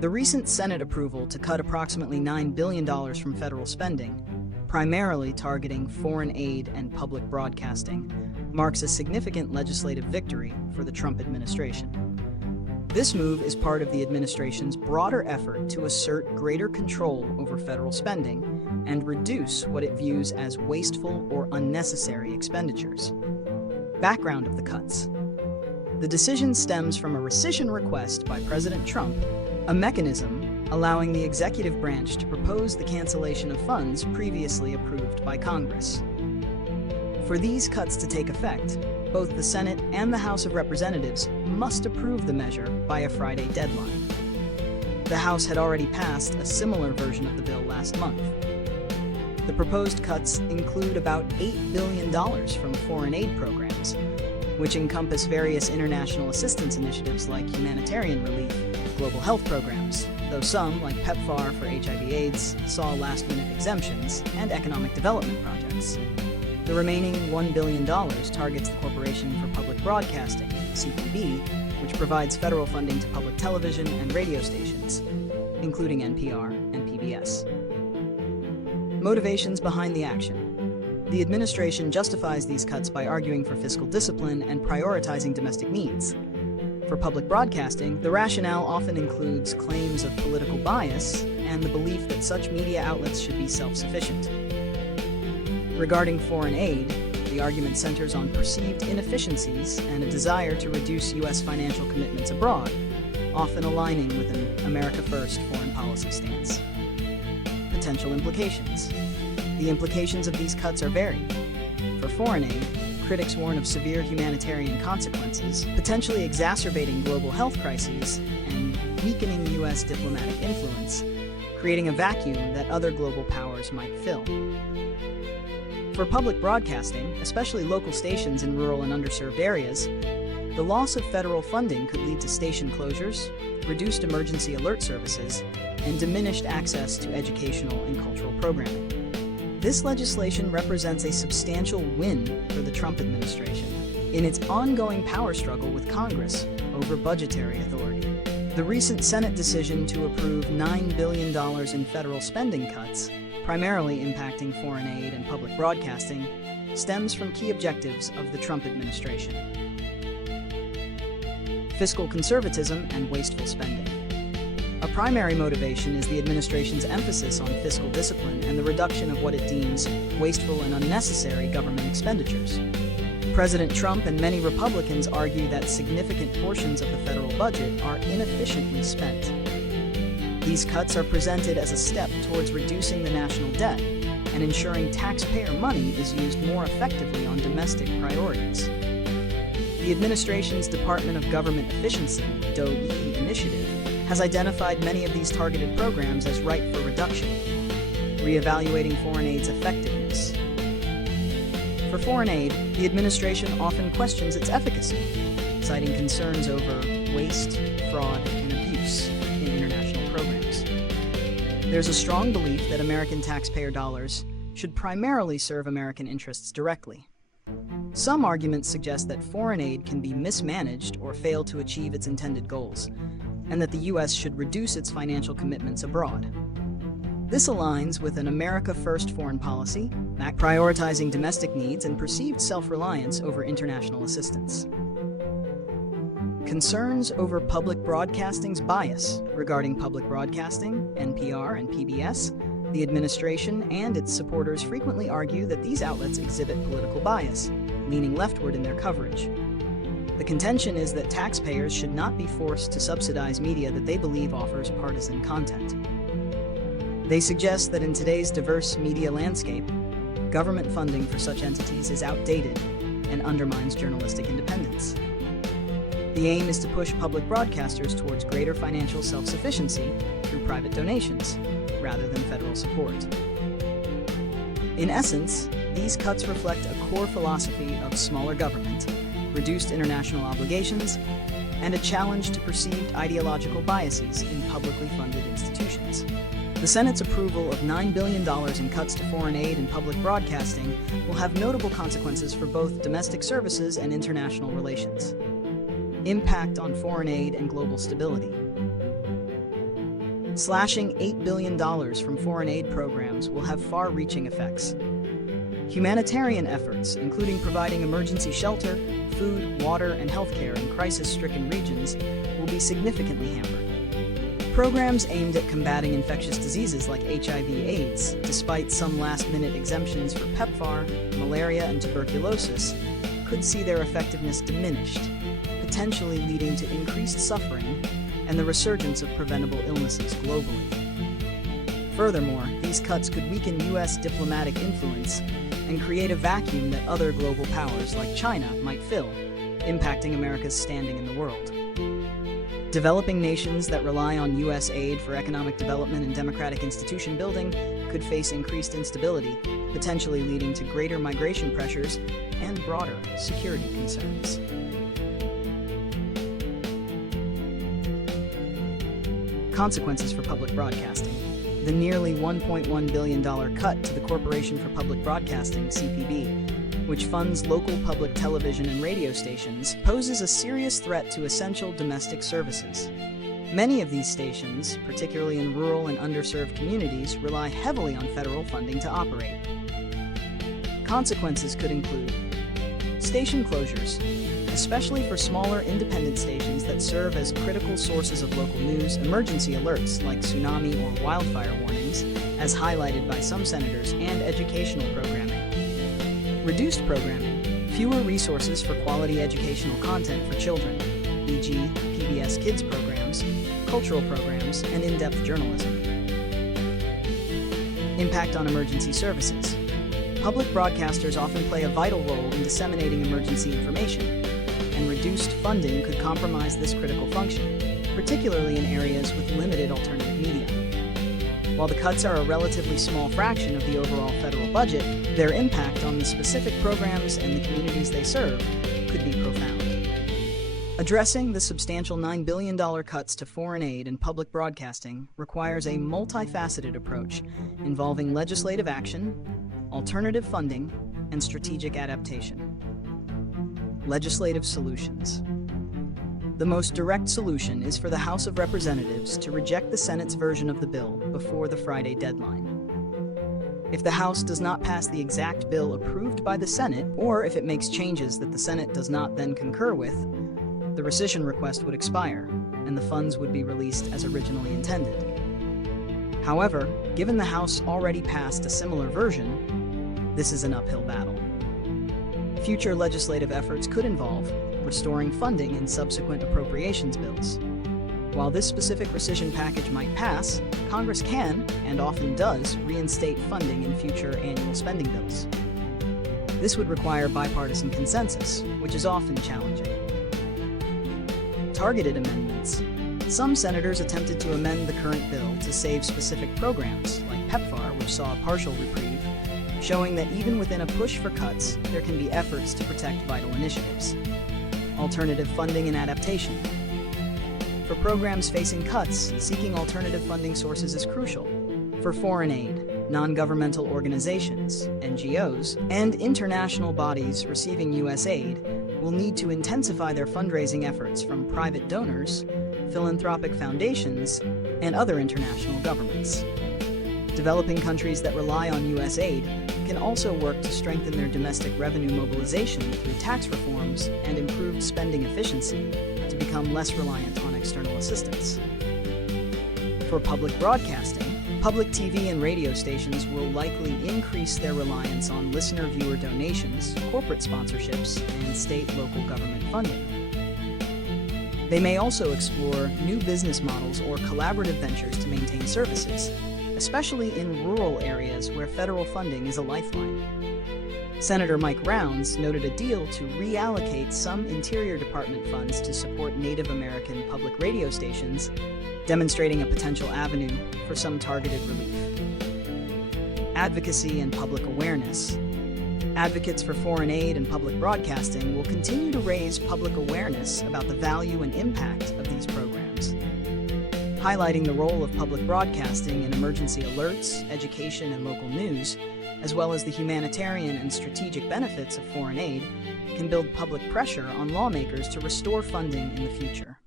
The recent Senate approval to cut approximately $9 billion from federal spending, primarily targeting foreign aid and public broadcasting, marks a significant legislative victory for the Trump administration. This move is part of the administration's broader effort to assert greater control over federal spending and reduce what it views as wasteful or unnecessary expenditures. Background of the cuts. The decision stems from a rescission request by President Trump, a mechanism allowing the executive branch to propose the cancellation of funds previously approved by Congress. For these cuts to take effect, both the Senate and the House of Representatives must approve the measure by a Friday deadline. The House had already passed a similar version of the bill last month. The proposed cuts include about $8 billion from foreign aid programs, which encompass various international assistance initiatives like humanitarian relief, global health programs, though some, like PEPFAR for HIV/AIDS, saw last-minute exemptions, and economic development projects. The remaining $1 billion targets the Corporation for Public Broadcasting, CPB, which provides federal funding to public television and radio stations, including NPR and PBS. Motivations behind the action. The administration justifies these cuts by arguing for fiscal discipline and prioritizing domestic needs. For public broadcasting, the rationale often includes claims of political bias and the belief that such media outlets should be self-sufficient. Regarding foreign aid, the argument centers on perceived inefficiencies and a desire to reduce U.S. financial commitments abroad, often aligning with an America First foreign policy stance. Potential implications. The implications of these cuts are varied. For foreign aid, critics warn of severe humanitarian consequences, potentially exacerbating global health crises and weakening U.S. diplomatic influence, creating a vacuum that other global powers might fill. For public broadcasting, especially local stations in rural and underserved areas, the loss of federal funding could lead to station closures, reduced emergency alert services, and diminished access to educational and cultural programming. This legislation represents a substantial win for the Trump administration in its ongoing power struggle with Congress over budgetary authority. The recent Senate decision to approve $9 billion in federal spending cuts, primarily impacting foreign aid and public broadcasting, stems from key objectives of the Trump administration: fiscal conservatism and wasteful spending. A primary motivation is the administration's emphasis on fiscal discipline and the reduction of what it deems wasteful and unnecessary government expenditures. President Trump and many Republicans argue that significant portions of the federal budget are inefficiently spent. These cuts are presented as a step towards reducing the national debt and ensuring taxpayer money is used more effectively on domestic priorities. The administration's Department of Government Efficiency, DOE initiative, has identified many of these targeted programs as ripe for reduction, reevaluating foreign aid's effectiveness. For foreign aid, the administration often questions its efficacy, citing concerns over waste, fraud, and abuse in international programs. There's a strong belief that American taxpayer dollars should primarily serve American interests directly. Some arguments suggest that foreign aid can be mismanaged or fail to achieve its intended goals, and that the U.S. should reduce its financial commitments abroad. This aligns with an America First foreign policy, prioritizing domestic needs and perceived self-reliance over international assistance. Concerns over public broadcasting's bias. Regarding public broadcasting, NPR and PBS, the administration and its supporters frequently argue that these outlets exhibit political bias, leaning leftward in their coverage. The contention is that taxpayers should not be forced to subsidize media that they believe offers partisan content. They suggest that in today's diverse media landscape, government funding for such entities is outdated and undermines journalistic independence. The aim is to push public broadcasters towards greater financial self-sufficiency through private donations, rather than federal support. In essence, these cuts reflect a core philosophy of smaller government, reduced international obligations, and a challenge to perceived ideological biases in publicly funded institutions. The Senate's approval of $9 billion in cuts to foreign aid and public broadcasting will have notable consequences for both domestic services and international relations. Impact on foreign aid and global stability. Slashing $8 billion from foreign aid programs will have far-reaching effects. Humanitarian efforts, including providing emergency shelter, food, water, and healthcare in crisis-stricken regions, will be significantly hampered. Programs aimed at combating infectious diseases like HIV/AIDS, despite some last-minute exemptions for PEPFAR, malaria, and tuberculosis, could see their effectiveness diminished, potentially leading to increased suffering and the resurgence of preventable illnesses globally. Furthermore, these cuts could weaken U.S. diplomatic influence and create a vacuum that other global powers like China might fill, impacting America's standing in the world. Developing nations that rely on U.S. aid for economic development and democratic institution building could face increased instability, potentially leading to greater migration pressures and broader security concerns. Consequences for public broadcasting. The nearly $1.1 billion cut to the Corporation for Public Broadcasting, CPB, which funds local public television and radio stations, poses a serious threat to essential domestic services. Many of these stations, particularly in rural and underserved communities, rely heavily on federal funding to operate. Consequences could include station closures, especially for smaller independent stations that serve as critical sources of local news, emergency alerts like tsunami or wildfire warnings, as highlighted by some senators, and educational programming. Reduced programming, fewer resources for quality educational content for children, e.g. PBS Kids programs, cultural programs, and in-depth journalism. Impact on emergency services. Public broadcasters often play a vital role in disseminating emergency information, and reduced funding could compromise this critical function, particularly in areas with limited alternative media. While the cuts are a relatively small fraction of the overall federal budget, their impact on the specific programs and the communities they serve could be profound. Addressing the substantial $9 billion cuts to foreign aid and public broadcasting requires a multifaceted approach involving legislative action, alternative funding, and strategic adaptation. Legislative solutions. The most direct solution is for the House of Representatives to reject the Senate's version of the bill before the Friday deadline. If the House does not pass the exact bill approved by the Senate, or if it makes changes that the Senate does not then concur with, the rescission request would expire, and the funds would be released as originally intended. However, given the House already passed a similar version, this is an uphill battle. Future legislative efforts could involve restoring funding in subsequent appropriations bills. While this specific rescission package might pass, Congress can, and often does, reinstate funding in future annual spending bills. This would require bipartisan consensus, which is often challenging. Targeted amendments. Some senators attempted to amend the current bill to save specific programs, like PEPFAR, which saw a partial reprieve, showing that even within a push for cuts, there can be efforts to protect vital initiatives. Alternative funding and adaptation. For programs facing cuts, seeking alternative funding sources is crucial. For foreign aid, non-governmental organizations, NGOs, and international bodies receiving U.S. aid will need to intensify their fundraising efforts from private donors, philanthropic foundations, and other international governments. Developing countries that rely on U.S. aid can also work to strengthen their domestic revenue mobilization through tax reforms and improved spending efficiency to become less reliant on external assistance. For public broadcasting, public TV and radio stations will likely increase their reliance on listener-viewer donations, corporate sponsorships, and state-local government funding. They may also explore new business models or collaborative ventures to maintain services, especially in rural areas where federal funding is a lifeline. Senator Mike Rounds noted a deal to reallocate some Interior Department funds to support Native American public radio stations, demonstrating a potential avenue for some targeted relief. Advocacy and public awareness. Advocates for foreign aid and public broadcasting will continue to raise public awareness about the value and impact of these programs, highlighting the role of public broadcasting in emergency alerts, education, and local news, as well as the humanitarian and strategic benefits of foreign aid, can build public pressure on lawmakers to restore funding in the future.